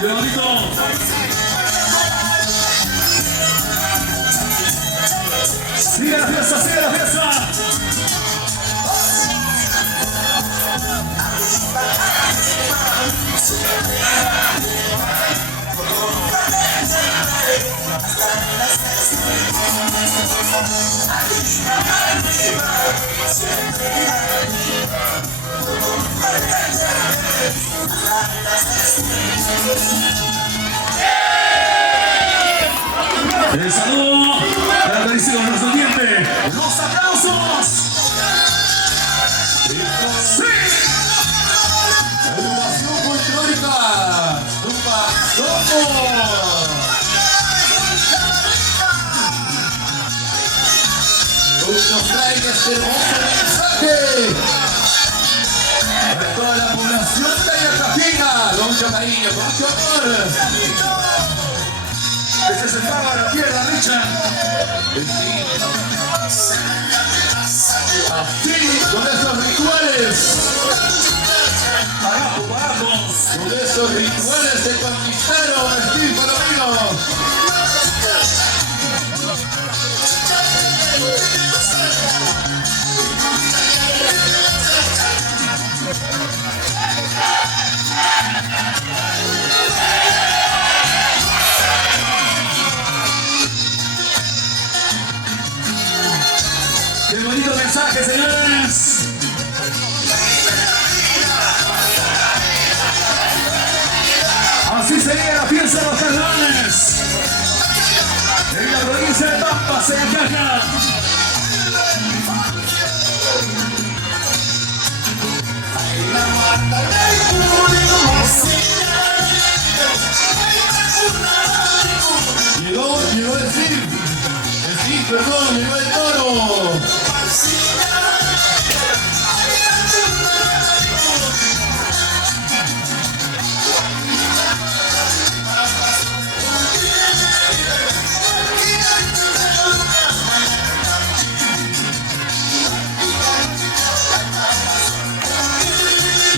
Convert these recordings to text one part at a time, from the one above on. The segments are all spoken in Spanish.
¡Qué bonito! ¡Sigue la fiesta, sigue la fiesta! El saludo característico de nuestro cliente. ¡Los aplausos! ¡Sí! Educación folclórica. ¡Tumba! Hoy nos traen este hermoso mensaje para toda la población de Ayacapina. Con mucho cariño, con mucho amor. Este se paga la pierna, Richard. Así, con esos rituales. Barato, barato. Con esos rituales se conquistaron, Steve Palomino. ¡Qué bonito mensaje, señores! Así sería la fiesta de los carnavales. En la provincia de Pampa, Seyacaca. Llegó el Steve. Perdón, llegó el toro.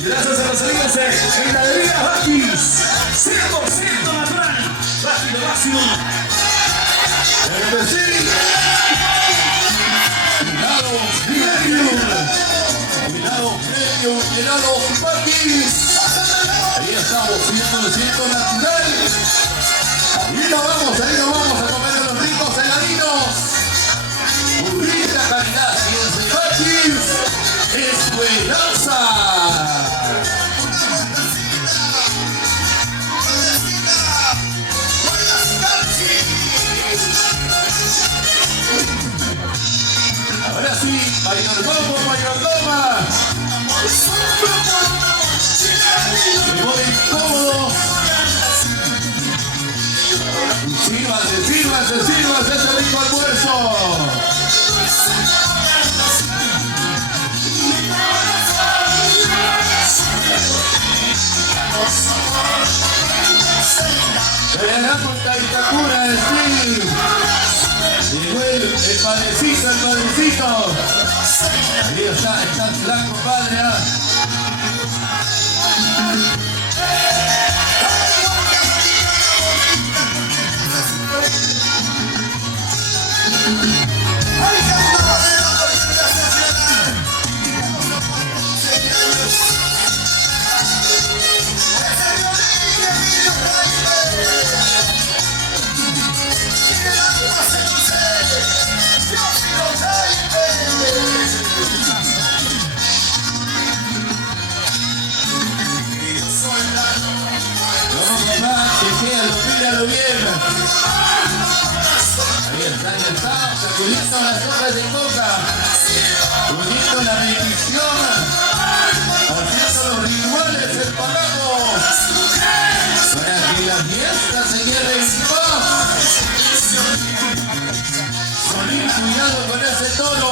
Gracias a los amigos de Heladería Bakis. 100% natural. Rápido, máximo. Cuidado, helado Bakis. Ahí estamos, 100% natural. Ahí nos vamos a comer los ricos heladitos. Purita calidad, y Bakis es buenaza. Ahora sí, mayordomo. Me voy incómodo. Sírvase ese rico almuerzo. Verá con caricatura, Steve. Llegó el padrecito. Ahí está el plan, compadre. Míralo bien. Ahí está, sacudiendo las hojas de coca, uniendo la bendición, haciendo los rituales del pagano, para que la fiesta se quede en paz. Solín, cuidado con ese toro.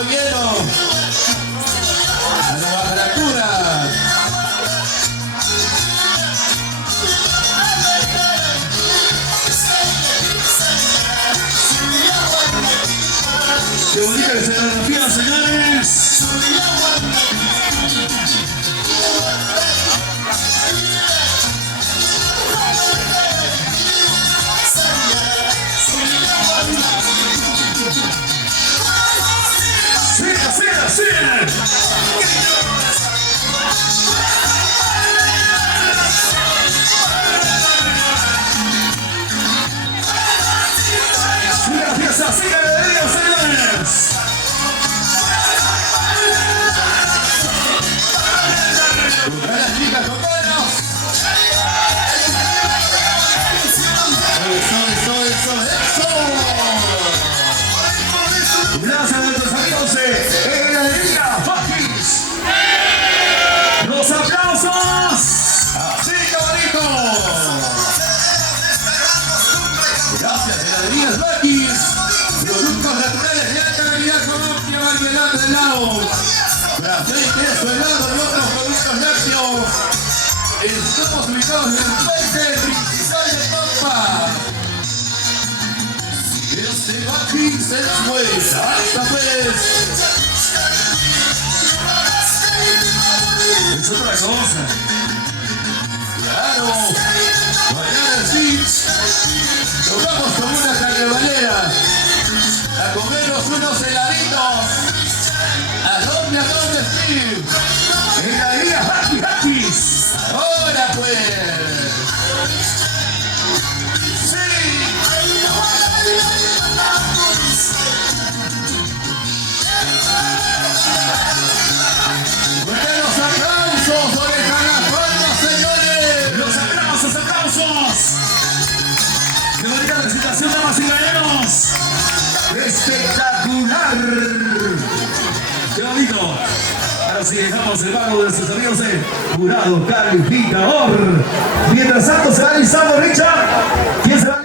vaso lleno. No baja la altura. Qué bonita que se escenografía, señores. ¡Siga, siga, siga! ¡Siga la fiesta, siga la alegría, señores! A las chicas con manos. Eso. Gracias a nuestros amigos de Heladería Bakis. ¡Los aplausos! Así que bonito. Gracias, Heladerías Bakis. Productos naturales de alta calidad con amplia variedad de helados. Aceite, queso, helado y otros productos lácteos. Estamos ubicados en el puente principal de Pampa. Desde Bakis en Suez hasta Fez. Es otra cosa. Claro, mañana sí, nos vamos con una carnavalera a comernos unos heladitos. ¿A dónde, Steve? Heladería Bakis. Ahora pues. Sí. Buenos aplausos, orejan las palmas, señores. Los aplausos, aplausos. Qué bonita presentación, damas y caballeros. Espectacular. Qué bonito. Ahora sí dejamos el pago de nuestros amigos de Jurado Calificador. Mientras tanto se va Lisandro Richard. ¿Quién se va?